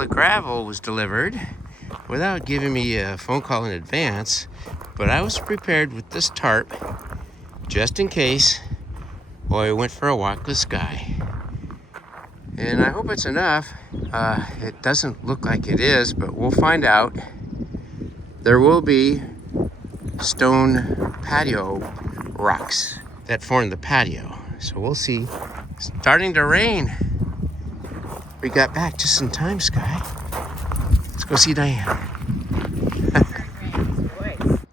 the gravel was delivered without giving me a phone call in advance, but I was prepared with this tarp just in case while I went for a walk with Sky. And I hope it's enough. It doesn't look like it is, but we'll find out. There will be stone patio rocks that form the patio. So we'll see. It's starting to rain. We got back just in time, Sky. Let's go see Diane.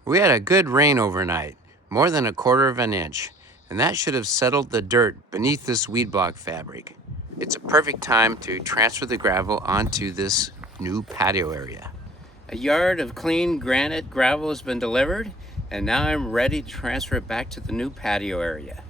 We had a good rain overnight, more than 1/4 of an inch, and that should have settled the dirt beneath this weed block fabric. It's a perfect time to transfer the gravel onto this new patio area. A yard of clean granite gravel has been delivered, and now I'm ready to transfer it back to the new patio area.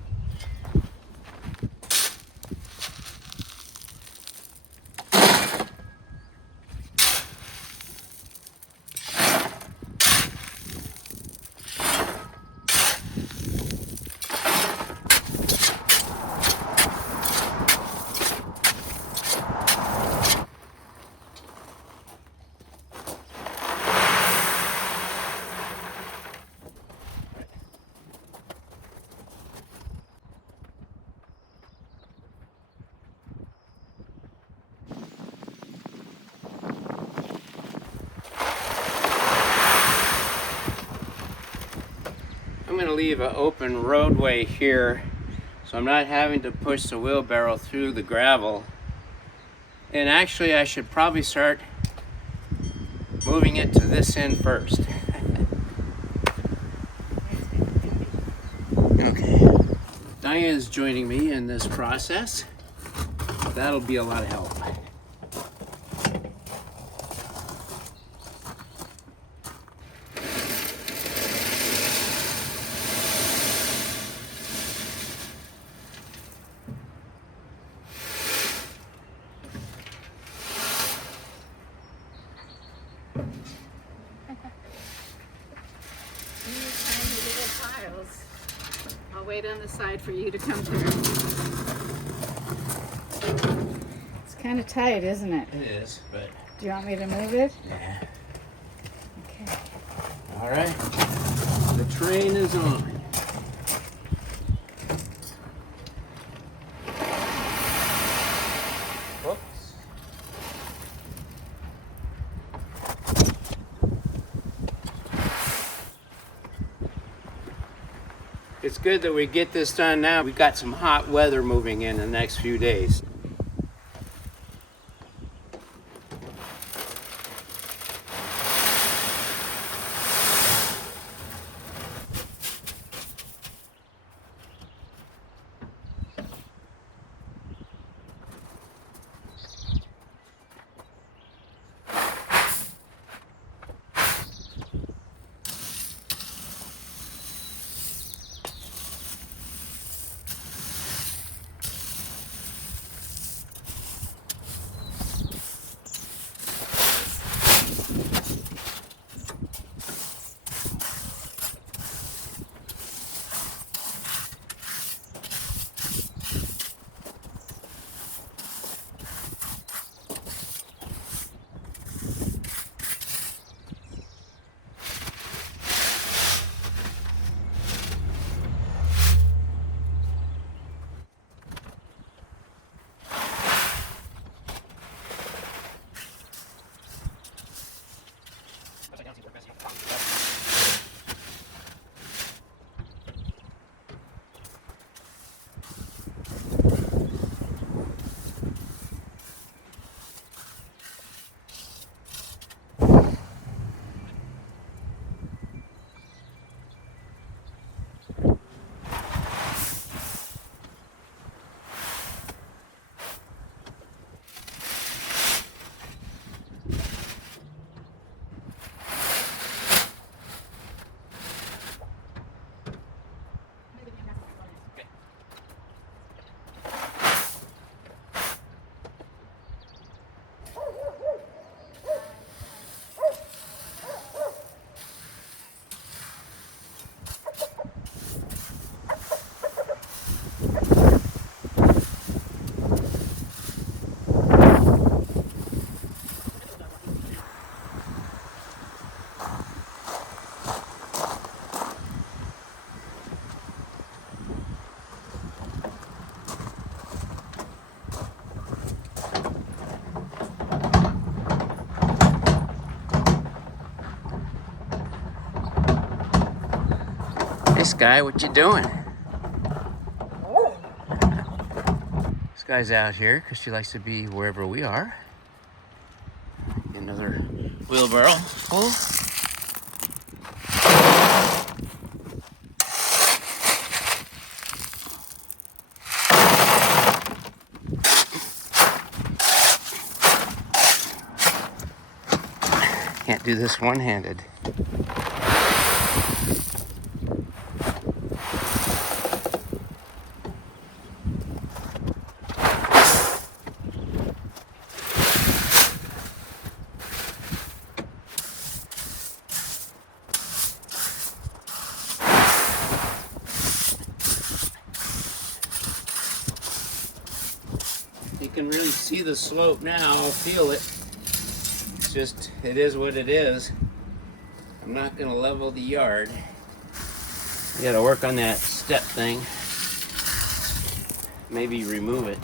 I'm going to leave an open roadway here so I'm not having to push the wheelbarrow through the gravel. And actually I should probably start moving it to this end first. Okay. Diane is joining me in this process. That'll be a lot of help. I'll wait on the side for you to come through. It's kind of tight, isn't it? It is, but... Do you want me to move it? Yeah. Okay. All right. The train is on. Whoops. It's good that we get this done now. We've got some hot weather moving in the next few days. Sky, what you doing? Sky's out here because she likes to be wherever we are. Get another wheelbarrow full. Can't do this one-handed. You can really see the slope now, feel it. It's just, it is what it is. I'm not gonna level the yard. You gotta work on that step thing. Maybe remove it.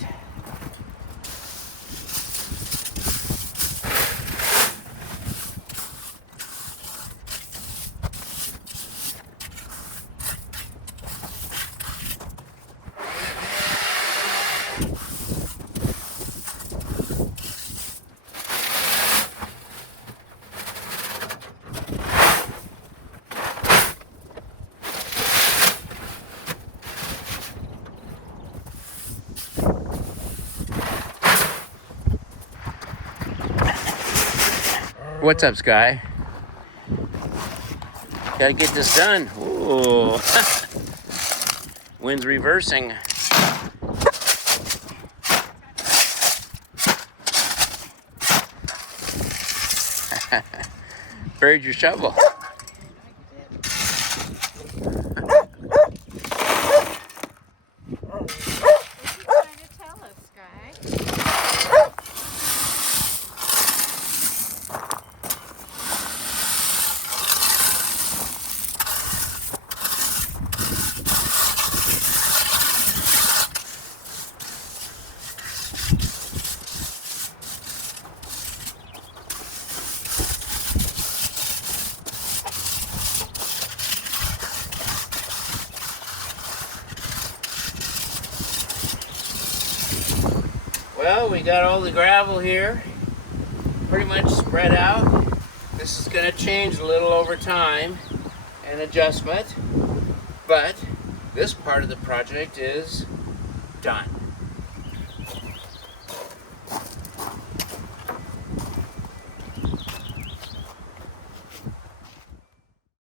What's up, Sky? Gotta get this done. Ooh. Wind's reversing. Buried your shovel. Well, we got all the gravel here pretty much spread out. This is going to change a little over time and adjustment, but this part of the project is done.